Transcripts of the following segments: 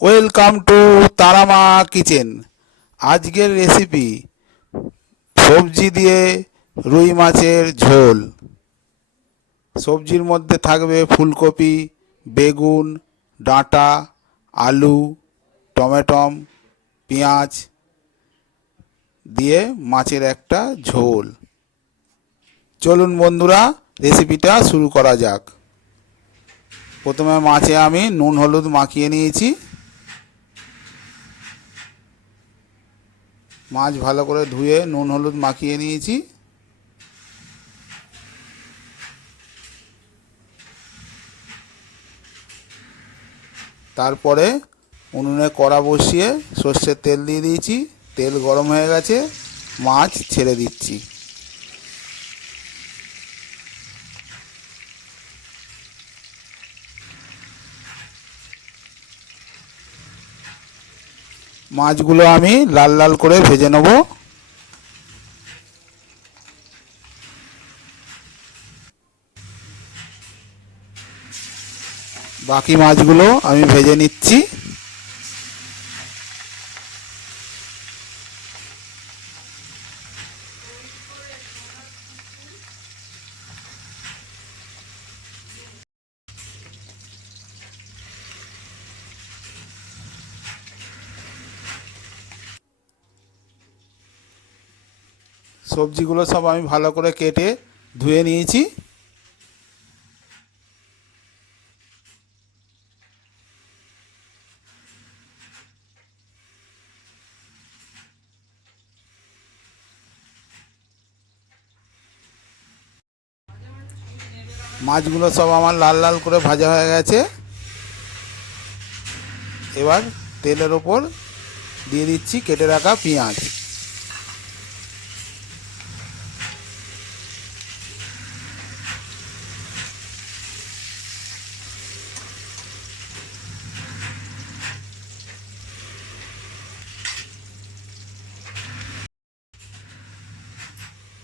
Welcome to Tara Maa kitchen. আজকের recipe সবজি দিয়ে রুই মাছের ঝোল। সবজির মধ্যে থাকবে ফুলকপি, বেগুন, ডাঁটা, আলু, টমেটো, পেঁয়াজ দিয়ে মাছের একটা ঝোল। চলুন বন্ধুরা, রেসিপিটা শুরু করা যাক। প্রথমে মাছে আমি নুন হলুদ মাখিয়ে নিয়েছি। মাছ ভালো করে ধুয়ে নুন হলুদ মাখিয়ে নিয়েছি। তারপরে উনুনে কড়া বসিয়ে সর্ষের তেল দিয়ে দিয়েছি। তেল গরম হয়ে গেছে, মাছ ছেড়ে দিচ্ছি। মাছগুলো আমি লাল লাল করে ভেজে নেব। বাকি মাছগুলো আমি ভেজে নিচ্ছি। সবজিগুলো সব আমি ভালো করে কেটে ধুয়ে নিয়েছি। মাছগুলো সব আমার লাল লাল করে ভাজা হয়ে গেছে। এবার তেলের ওপর দিয়ে দিচ্ছি কেটে রাখা পেঁয়াজ।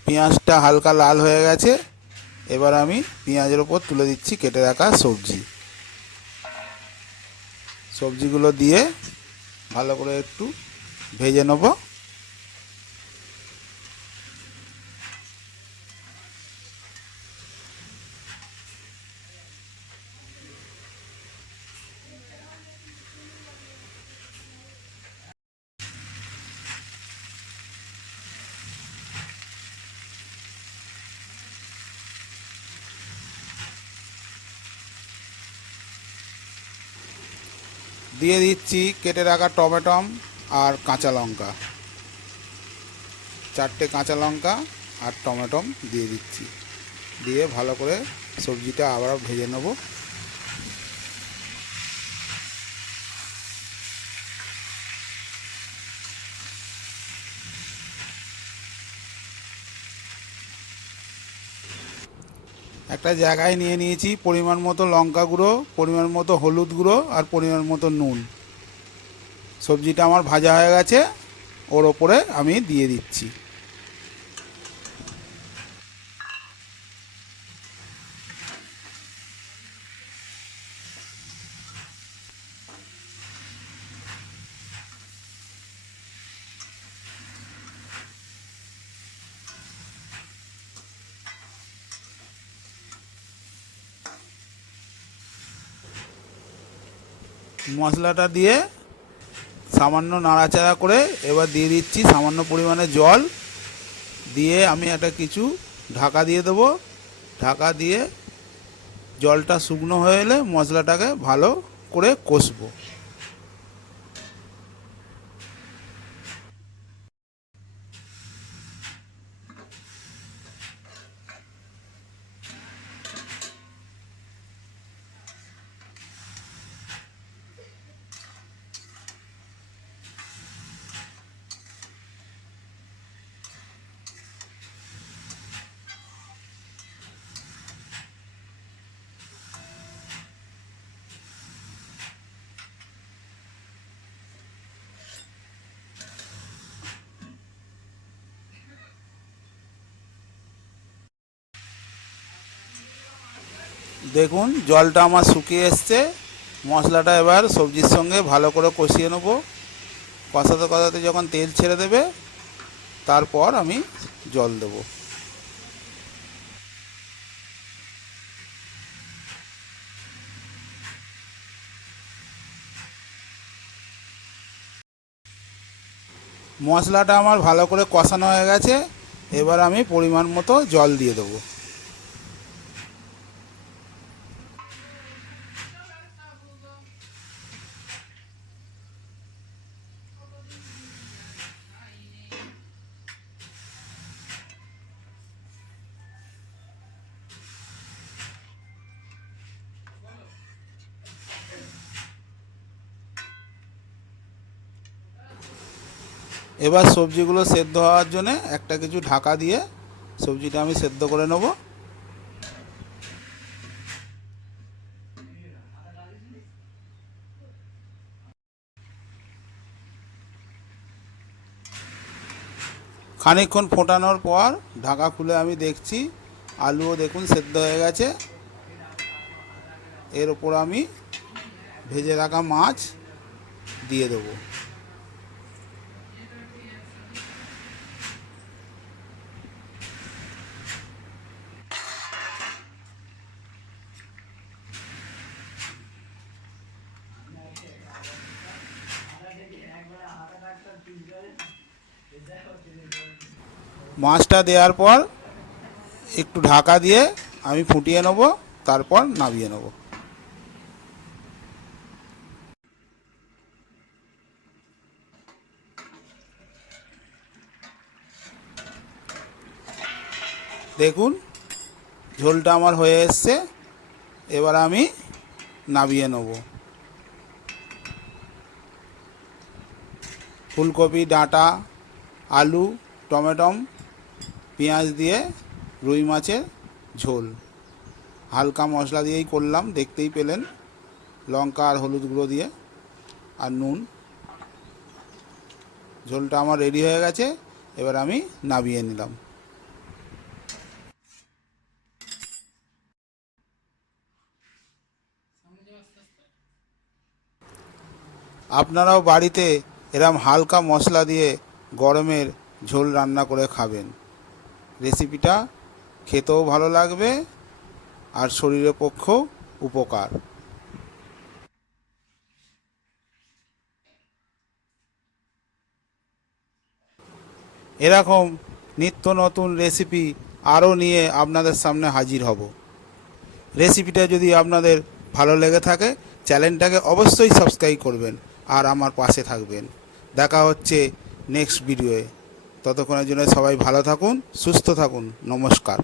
পেঁয়াজটা হালকা লাল হয়ে গেছে। এবার আমি পেঁয়াজের ওপর তুলে দিচ্ছি কেটে রাখা সবজি। সবজিগুলো দিয়ে ভালো করে একটু ভেজে নেব। দিয়ে দিচ্ছি কেটে রাখা টমেটো আর কাঁচা লঙ্কা। 4টে কাঁচা লঙ্কা আর টমেটো দিয়ে দিচ্ছি। দিয়ে ভালো করে সবজিটা আবার ভেজে নেব। একটা জায়গায় নিয়ে নিয়েছি পরিমাণ মতো লঙ্কা গুঁড়ো, পরিমাণ মতো হলুদ গুঁড়ো আর পরিমাণ মতো নুন। সবজিটা আমার ভাজা হয়ে গেছে, ওর ওপরে আমি দিয়ে দিচ্ছি। মশলাটা দিয়ে সামান্য নাড়াচাড়া করে এবার দিয়ে দিচ্ছি সামান্য পরিমাণে জল। দিয়ে আমি একটা কিছু ঢাকা দিয়ে দেবো। ঢাকা দিয়ে জলটা শুকনো হয়ে এলে মশলাটাকে ভালো করে কষবো। দেখুন জলটা আমার শুকিয়ে এসছে। মশলাটা এবার সবজির সঙ্গে ভালো করে কষিয়ে নেব। কষাতে কষাতে যখন তেল ছেড়ে দেবে তারপর আমি জল দেব। মশলাটা আমার ভালো করে কষানো হয়ে গেছে, এবার আমি পরিমাণ মতো জল দিয়ে দেবো। এবার সবজিগুলো সেদ্ধ হওয়ার জন্য একটা কিছু ঢাকা দিয়ে সবজিটা আমি সেদ্ধ করে নেব। খানিকক্ষণ ফোটানোর পর ঢাকা খুলে আমি দেখছি আলুও দেখুন সেদ্ধ হয়ে গেছে। এর ওপর আমি ভেজে রাখা মাছ দিয়ে দেবো। মাছটা দেওয়ার পর একটু ঢাকা দিয়ে আমি ফুটিয়ে নেব, তারপর নামিয়ে নেব। দেখুন ঝোলটা আমার হয়ে এসছে, এবার আমি নামিয়ে নেব। ফুলকপি ডাঁটা, আলু, টমেটো, পেঁয়াজ দিয়ে রুই মাছের ঝোল হালকা মশলা দিয়েই করলাম, দেখতেই পেলেন, লঙ্কা আর হলুদ গুঁড়ো দিয়ে আর নুন। ঝোলটা আমার রেডি হয়ে গেছে, এবার আমি নামিয়ে নিলাম। আপনারাও বাড়িতে এরম হালকা মশলা দিয়ে গরমের ঝোল রান্না করে খাবেন। রেসিপিটা খেতেও ভালো লাগবে আর শরীরের পক্ষেও উপকার। এরকম নিত্য নতুন রেসিপি আরও নিয়ে আপনাদের সামনে হাজির হব। রেসিপিটা যদি আপনাদের ভালো লেগে থাকে চ্যানেলটাকে অবশ্যই সাবস্ক্রাইব করবেন আর আমার পাশে থাকবেন। দেখা হচ্ছে নেক্সট ভিডিওয়ে। ততক্ষণের জন্য সবাই ভালো থাকুন, সুস্থ থাকুন। নমস্কার।